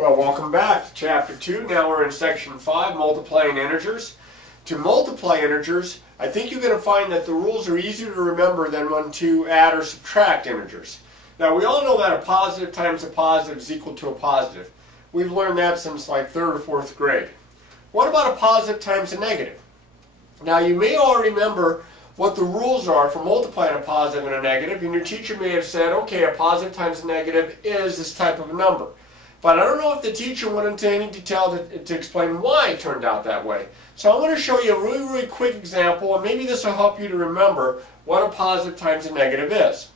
Well, welcome back to Chapter 2. Now we're in Section 5, multiplying integers. To multiply integers, I think you're going to find that the rules are easier to remember than when to add or subtract integers. Now, we all know that a positive times a positive is equal to a positive. We've learned that since like 3rd or 4th grade. What about a positive times a negative? Now, you may already remember what the rules are for multiplying a positive and a negative, and your teacher may have said, okay, a positive times a negative is this type of a number. But I don't know if the teacher went into any detail to explain why it turned out that way. So I'm going to show you a really quick example, and maybe this will help you to remember what a positive times a negative is.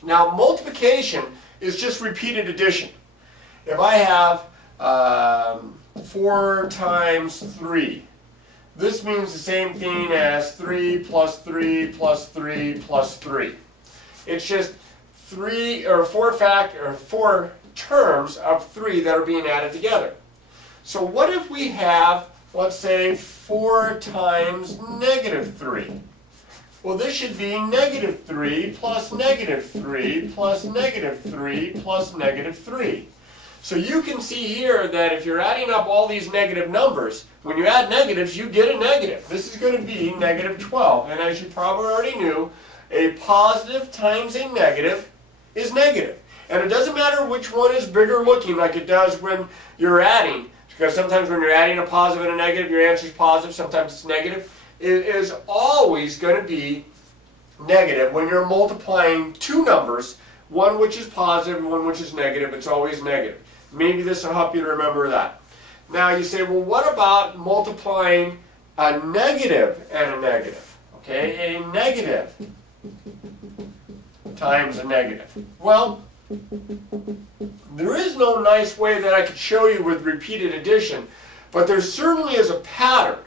Now, multiplication is just repeated addition. If I have 4 times 3, this means the same thing as 3 plus 3 plus 3 plus 3. It's just 4 terms of 3 that are being added together. So what if we have, let's say, 4 times negative 3? Well, this should be negative 3 plus negative 3 plus negative 3 plus negative 3. So you can see here that if you're adding up all these negative numbers, when you add negatives, you get a negative. This is going to be negative 12. And as you probably already knew, a positive times a negative is negative. And it doesn't matter which one is bigger looking like it does when you're adding. Because sometimes when you're adding a positive and a negative, your answer is positive, sometimes it's negative. It is always going to be negative when you're multiplying two numbers, one which is positive and one which is negative. It's always negative. Maybe this will help you to remember that. Now you say, well, what about multiplying a negative and a negative? Okay, a negative times a negative. Well, there is no nice way that I could show you with repeated addition, but there certainly is a pattern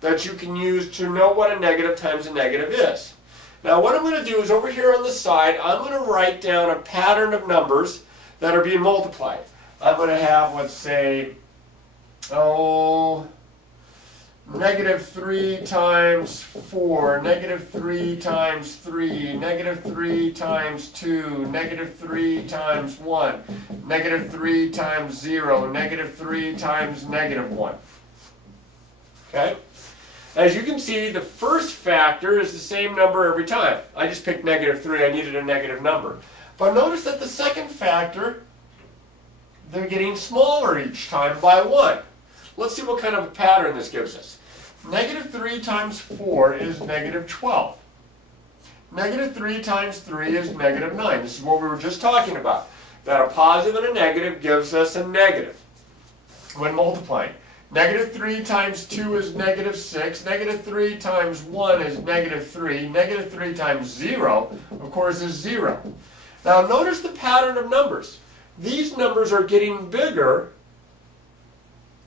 that you can use to know what a negative times a negative is. Now what I'm going to do is over here on the side, I'm going to write down a pattern of numbers that are being multiplied. I'm going to have, let's say, negative 3 times 4, negative 3 times 3, negative 3 times 2, negative 3 times 1, negative 3 times 0, negative 3 times negative 1. Okay? As you can see, the first factor is the same number every time. I just picked negative 3. I needed a negative number. But notice that the second factor, they're getting smaller each time by 1. Let's see what kind of a pattern this gives us. Negative 3 times 4 is negative 12. Negative 3 times 3 is negative 9. This is what we were just talking about. That a positive and a negative gives us a negative when multiplying. Negative 3 times 2 is negative 6. Negative 3 times 1 is negative 3. Negative 3 times 0, of course, is 0. Now notice the pattern of numbers. These numbers are getting bigger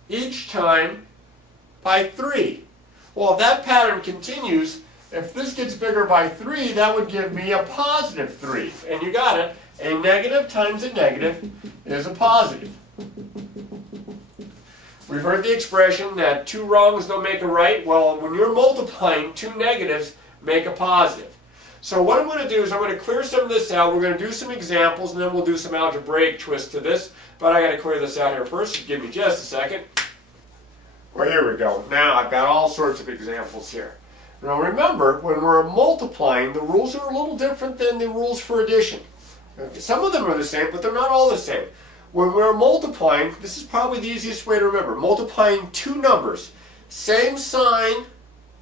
each time by 3. Well, if that pattern continues, if this gets bigger by 3, that would give me a positive 3. And you got it. A negative times a negative is a positive. We've heard the expression that 2 wrongs don't make a right. Well, when you're multiplying, 2 negatives make a positive. So what I'm going to do is I'm going to clear some of this out. We're going to do some examples, and then we'll do some algebraic twist to this. But I got to clear this out here first. Give me just a second. Well, here we go. Now I've got all sorts of examples here. Now remember, when we're multiplying, the rules are a little different than the rules for addition. Some of them are the same, but they're not all the same. When we're multiplying, this is probably the easiest way to remember. Multiplying two numbers, same sign,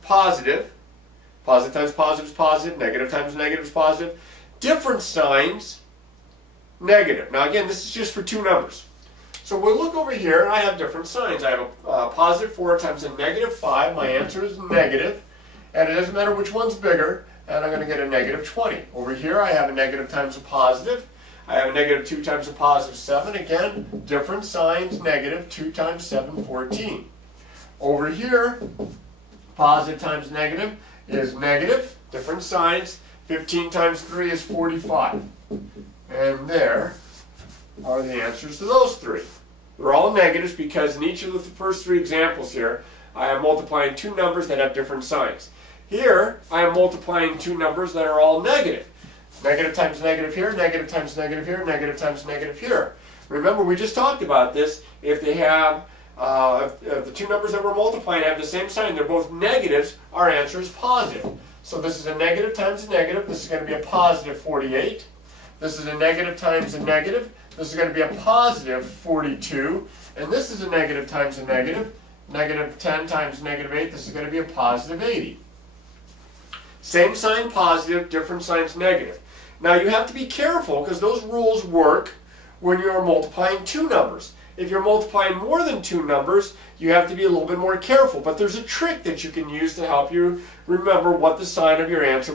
positive. Positive times positive is positive. Negative times negative is positive. Different signs, negative. Now again, this is just for two numbers. So we'll look over here, and I have different signs. I have a positive 4 times a negative 5. My answer is negative. And it doesn't matter which one's bigger. And I'm going to get a negative 20. Over here, I have a negative times a positive. I have a negative 2 times a positive 7. Again, different signs, negative. 2 times 7, 14. Over here, positive times negative is negative. Different signs. 15 times 3 is 45. And there are the answers to those three. They're all negatives because in each of the first 3 examples here, I am multiplying two numbers that have different signs. Here, I am multiplying two numbers that are all negative. Negative times negative here, negative times negative here, negative times negative here. Remember, we just talked about this. If they have, if the two numbers that we're multiplying have the same sign, they're both negatives, our answer is positive. So this is a negative times a negative. This is going to be a positive 48. This is a negative times a negative. This is going to be a positive 42. And this is a negative times a negative. Negative 10 times negative 8. This is going to be a positive 80. Same sign positive, different signs negative. Now you have to be careful because those rules work when you're multiplying two numbers. If you're multiplying more than two numbers, you have to be a little bit more careful. But there's a trick that you can use to help you remember what the sign of your answer,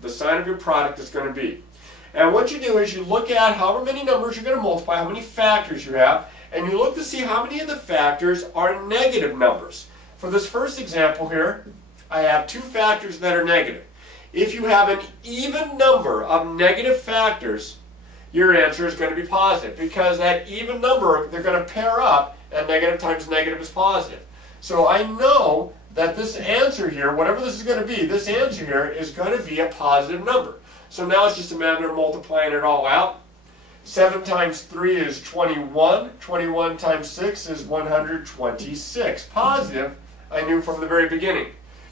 the sign of your product is going to be. And what you do is you look at however many numbers you're going to multiply, how many factors you have, and you look to see how many of the factors are negative numbers. For this first example here, I have two factors that are negative. If you have an even number of negative factors, your answer is going to be positive because that even number, they're going to pair up and negative times negative is positive. So I know that this answer here, whatever this is going to be, this answer here is going to be a positive number. So now it's just a matter of multiplying it all out. 7 times 3 is 21. 21 times 6 is 126. Positive, I knew from the very beginning.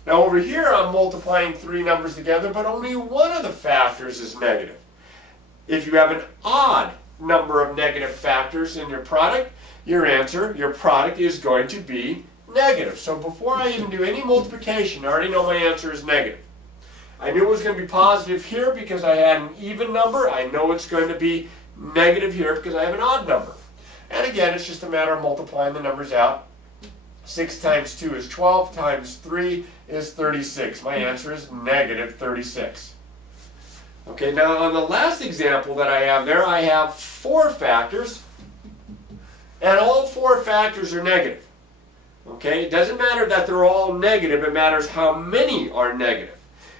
Now over here I'm multiplying three numbers together, but only one of the factors is negative. If you have an odd number of negative factors in your product, your answer, your product, is going to be negative. So before I even do any multiplication, I already know my answer is negative. I knew it was going to be positive here because I had an even number. I know it's going to be negative here because I have an odd number. And again, it's just a matter of multiplying the numbers out. 6 times 2 is 12, times 3 is 36. My answer is negative 36. Okay, now on the last example that I have there, I have 4 factors, and all 4 factors are negative. Okay, it doesn't matter that they're all negative, it matters how many are negative.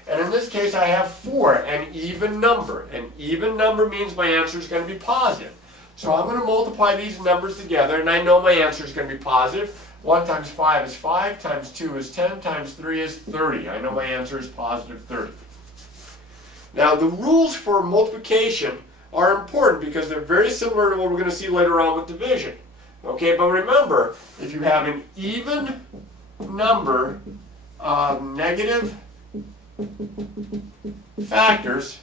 And in this case, I have 4, an even number. An even number means my answer is going to be positive. So I'm going to multiply these numbers together, and I know my answer is going to be positive. 1 times 5 is 5, times 2 is 10, times 3 is 30. I know my answer is positive 30. Now the rules for multiplication are important because they're very similar to what we're going to see later on with division. Okay, but remember, if you have an even number of negative factors,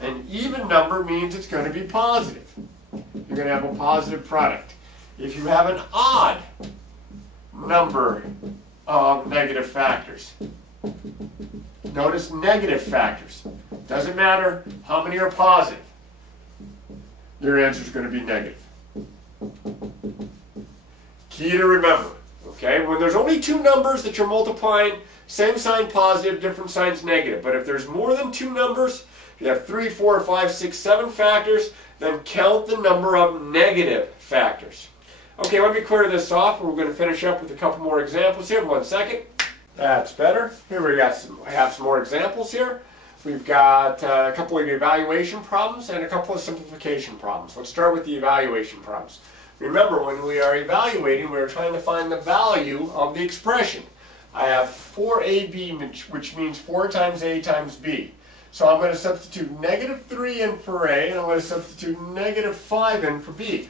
an even number means it's going to be positive. You're going to have a positive product. If you have an odd number of negative factors, notice negative factors. Doesn't matter how many are positive. Your answer is going to be negative. Key to remember. Okay, when there's only 2 numbers that you're multiplying, same sign positive, different signs negative. But if there's more than 2 numbers, if you have 3, 4, 5, 6, 7 factors, then count the number of negative factors. Okay, let me clear this off. We're going to finish up with a couple more examples here. 1 second. That's better. Here we have some more examples here. We've got a couple of evaluation problems and a couple of simplification problems. Let's start with the evaluation problems. Remember, when we are evaluating, we're trying to find the value of the expression. I have 4ab, which means 4 times a times b. So I'm going to substitute negative 3 in for a, and I'm going to substitute negative 5 in for b.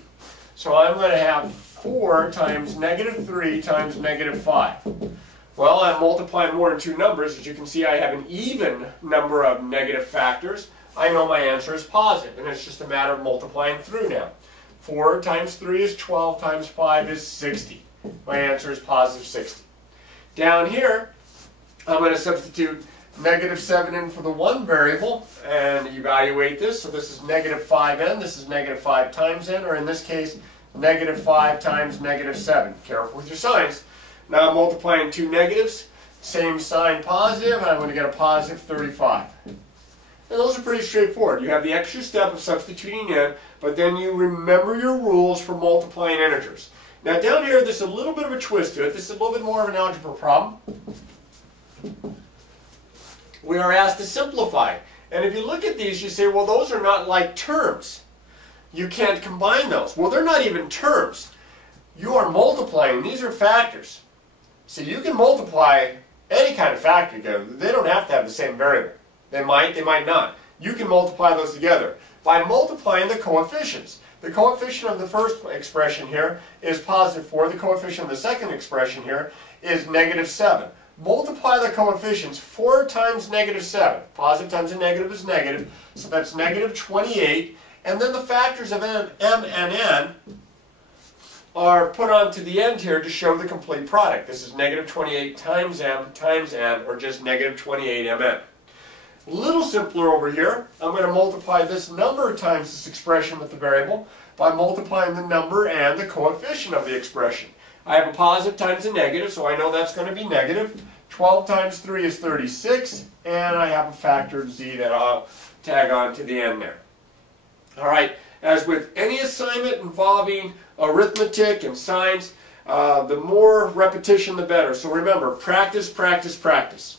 So I'm going to have 4 times negative 3 times negative 5. Well, I'm multiplying more than 2 numbers. As you can see, I have an even number of negative factors. I know my answer is positive, and it's just a matter of multiplying through now. 4 times 3 is 12, times 5 is 60. My answer is positive 60. Down here, I'm going to substitute negative 7 in for the 1 variable and evaluate this. So this is negative 5n, this is negative 5 times n, or in this case, negative 5 times negative 7. Careful with your signs. Now I'm multiplying 2 negatives, same sign positive, and I'm going to get a positive 35. And those are pretty straightforward. You have the extra step of substituting in, but then you remember your rules for multiplying integers. Now down here, there's a little bit of a twist to it. This is a little bit more of an algebra problem. We are asked to simplify. And if you look at these, you say, well, those are not like terms. You can't combine those. Well, they're not even terms. You are multiplying. These are factors. So you can multiply any kind of factor together. They don't have to have the same variable. They might not. You can multiply those together. by multiplying the coefficients. The coefficient of the first expression here is positive 4. The coefficient of the second expression here is negative 7. Multiply the coefficients. 4 times negative 7. Positive times a negative is negative, so that's negative 28. And then the factors of m and n are put onto the end here to show the complete product. This is negative 28 times m times n, or just negative 28 mn. A little simpler over here. I'm going to multiply this number times this expression with the variable by multiplying the number and the coefficient of the expression. I have a positive times a negative, so I know that's going to be negative. 12 times 3 is 36, and I have a factor z that I'll tag on to the end there. All right, as with any assignment involving arithmetic and science, the more repetition the better. So remember, practice, practice, practice.